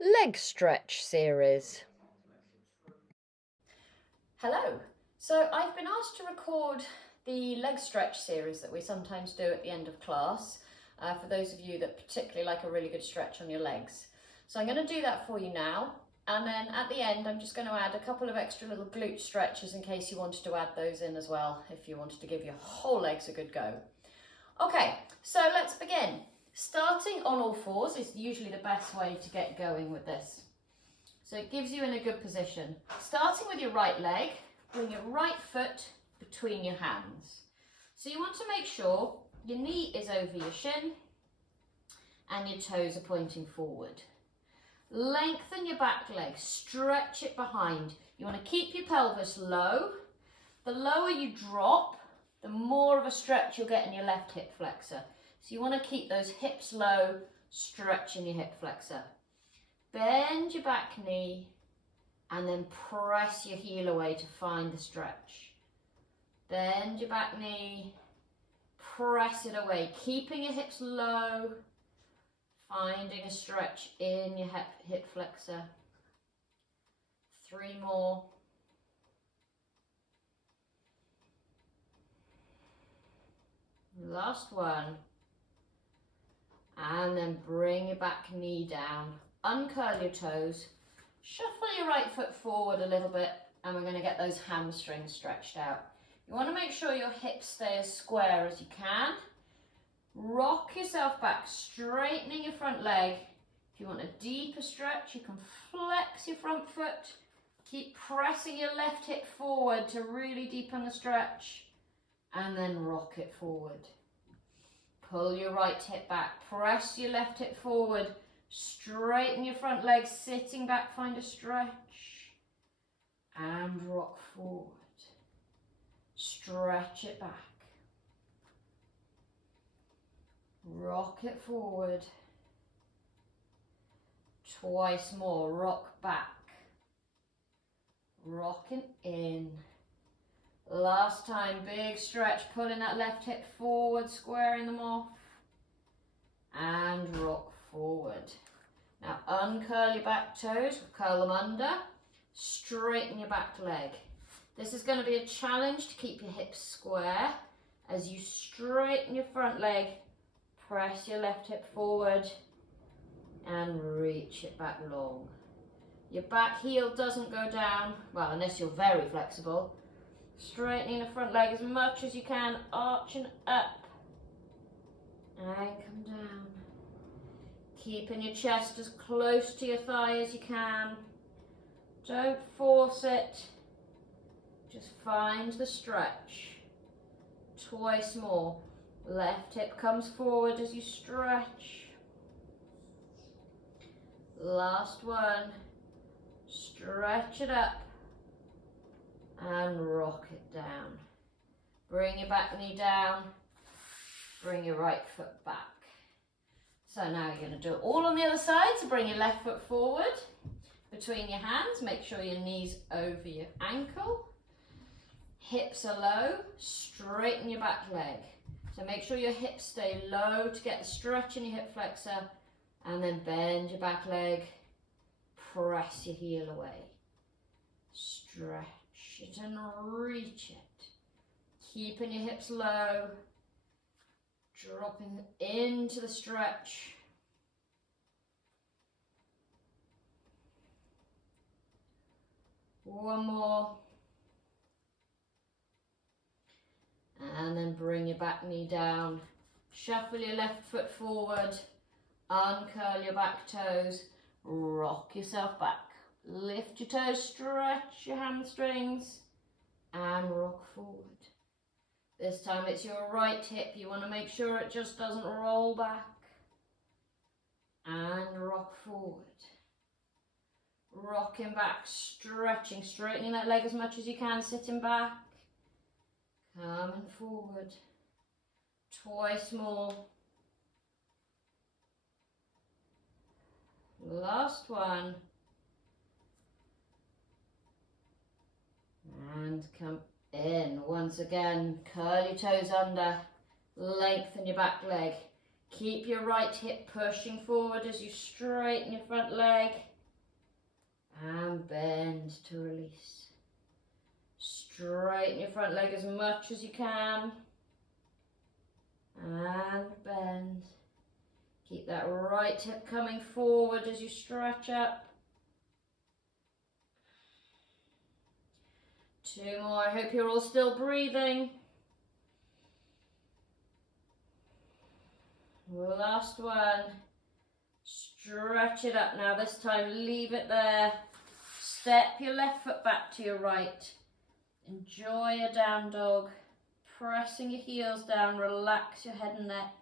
leg stretch series. Hello. So I've been asked to record the leg stretch series that we sometimes do at the end of class for those of you that particularly like a really good stretch on your legs. So I'm going to do that for you now, and then at the end I'm just going to add a couple of extra little glute stretches in case you wanted to add those in as well, if you wanted to give your whole legs a good go. Okay, so let's begin. Starting on all fours is usually the best way to get going with this. So it gives you in a good position. Starting with your right leg, bring your right foot between your hands. So you want to make sure your knee is over your shin and your toes are pointing forward. Lengthen your back leg, stretch it behind. You want to keep your pelvis low. The lower you drop, the more of a stretch you'll get in your left hip flexor. So you want to keep those hips low, stretching your hip flexor. Bend your back knee and then press your heel away to find the stretch. Bend your back knee, press it away, keeping your hips low, finding a stretch in your hip flexor. 3 more. Last one. And then bring your back knee down. Uncurl your toes. Shuffle your right foot forward a little bit, and we're going to get those hamstrings stretched out. You want to make sure your hips stay as square as you can. Rock yourself back, straightening your front leg. If you want a deeper stretch, you can flex your front foot. Keep pressing your left hip forward to really deepen the stretch, and then rock it forward. Pull your right hip back, press your left hip forward, straighten your front leg, sitting back, find a stretch, and rock forward. Stretch it back. Rock it forward. Twice more, rock back. Rocking in. Last time, big stretch, pulling that left hip forward, squaring them off, and rock forward. Now uncurl your back toes, curl them under, straighten your back leg. This is going to be a challenge to keep your hips square. As you straighten your front leg, press your left hip forward and reach it back long. Your back heel doesn't go down, well, unless you're very flexible. Straightening the front leg as much as you can, arching up and come down. Keeping your chest as close to your thigh as you can. Don't force it, just find the stretch. Twice more. Left hip comes forward as you stretch. Last one. Stretch it up and rock it down. Bring your back knee down, bring your right foot back. So now you're going to do it all on the other side. So bring your left foot forward between your hands, make sure your knee's over your ankle. Hips are low, straighten your back leg. So make sure your hips stay low to get the stretch in your hip flexor, and then bend your back leg, press your heel away. Stretch it and reach it. Keeping your hips low, dropping into the stretch. One more. And then bring your back knee down. Shuffle your left foot forward. Uncurl your back toes. Rock yourself back. Lift your toes, stretch your hamstrings, and rock forward. This time it's your right hip. You want to make sure it just doesn't roll back. And rock forward. Rocking back, stretching, straightening that leg as much as you can, sitting back. Coming forward. Twice more. Last one. And come in. Once again, curl your toes under, lengthen your back leg. Keep your right hip pushing forward as you straighten your front leg. And bend to release. Straighten your front leg as much as you can. And bend. Keep that right hip coming forward as you stretch up. 2 more. I hope you're all still breathing. Last one. Stretch it up now. This time leave it there. Step your left foot back to your right. Enjoy a down dog. Pressing your heels down, relax your head and neck.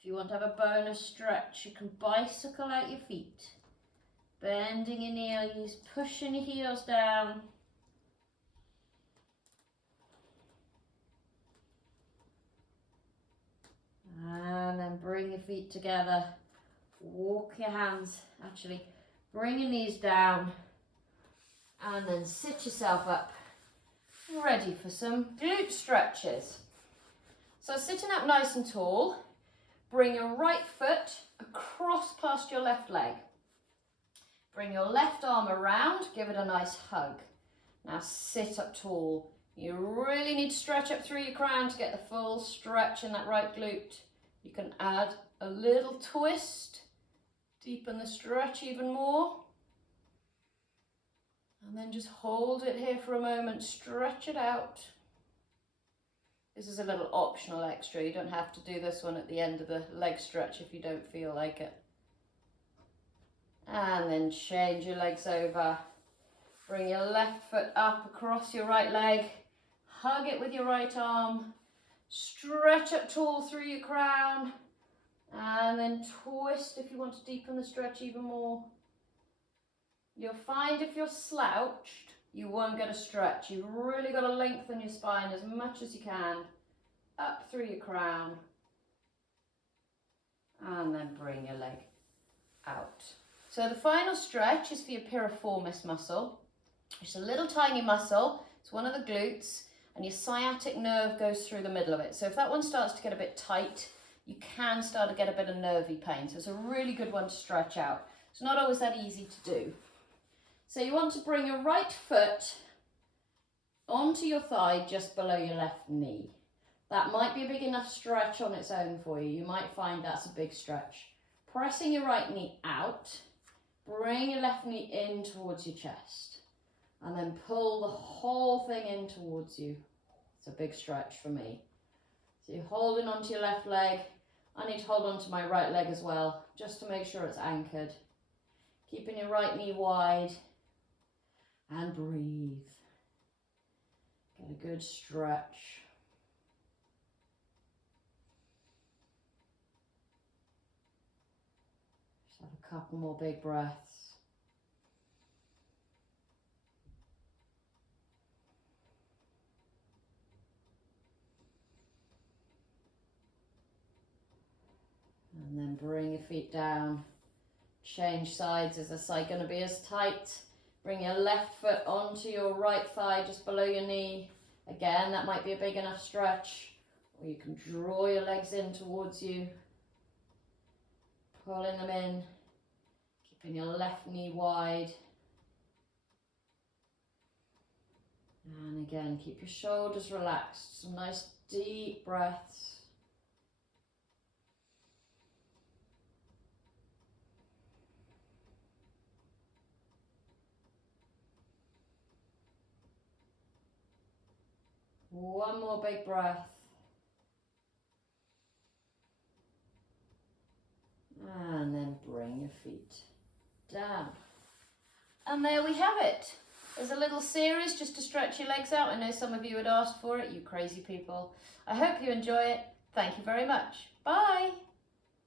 If you want to have a bonus stretch, you can bicycle out your feet. Bending your knees, pushing your heels down. And then bring your feet together. Walk your hands, bring your knees down. And then sit yourself up. Ready for some glute stretches. So sitting up nice and tall, bring your right foot across past your left leg. Bring your left arm around, give it a nice hug. Now sit up tall. You really need to stretch up through your crown to get the full stretch in that right glute. You can add a little twist, deepen the stretch even more. And then just hold it here for a moment, stretch it out. This is a little optional extra. You don't have to do this one at the end of the leg stretch if you don't feel like it. And then change your legs over. Bring your left foot up across your right leg. Hug it with your right arm. Stretch up tall through your crown. And then twist if you want to deepen the stretch even more. You'll find if you're slouched, you won't get a stretch. You've really got to lengthen your spine as much as you can. Up through your crown. And then bring your leg out. So the final stretch is for your piriformis muscle. It's a little tiny muscle. It's one of the glutes. And your sciatic nerve goes through the middle of it. So if that one starts to get a bit tight, you can start to get a bit of nervy pain. So it's a really good one to stretch out. It's not always that easy to do. So you want to bring your right foot onto your thigh just below your left knee. That might be a big enough stretch on its own for you. You might find that's a big stretch. Pressing your right knee out, bring your left knee in towards your chest. And then pull the whole thing in towards you. It's a big stretch for me. So you're holding onto your left leg. I need to hold onto my right leg as well, just to make sure it's anchored. Keeping your right knee wide. And breathe. Get a good stretch. Just have a couple more big breaths. And then bring your feet down. Change sides. Is this side going to be as tight? Bring your left foot onto your right thigh just below your knee. Again, that might be a big enough stretch. Or you can draw your legs in towards you. Pulling them in. Keeping your left knee wide. And again, keep your shoulders relaxed. Some nice deep breaths. One more big breath. And then bring your feet down. And there we have it. There's a little series just to stretch your legs out. I know some of you had asked for it, you crazy people. I hope you enjoy it. Thank you very much. Bye.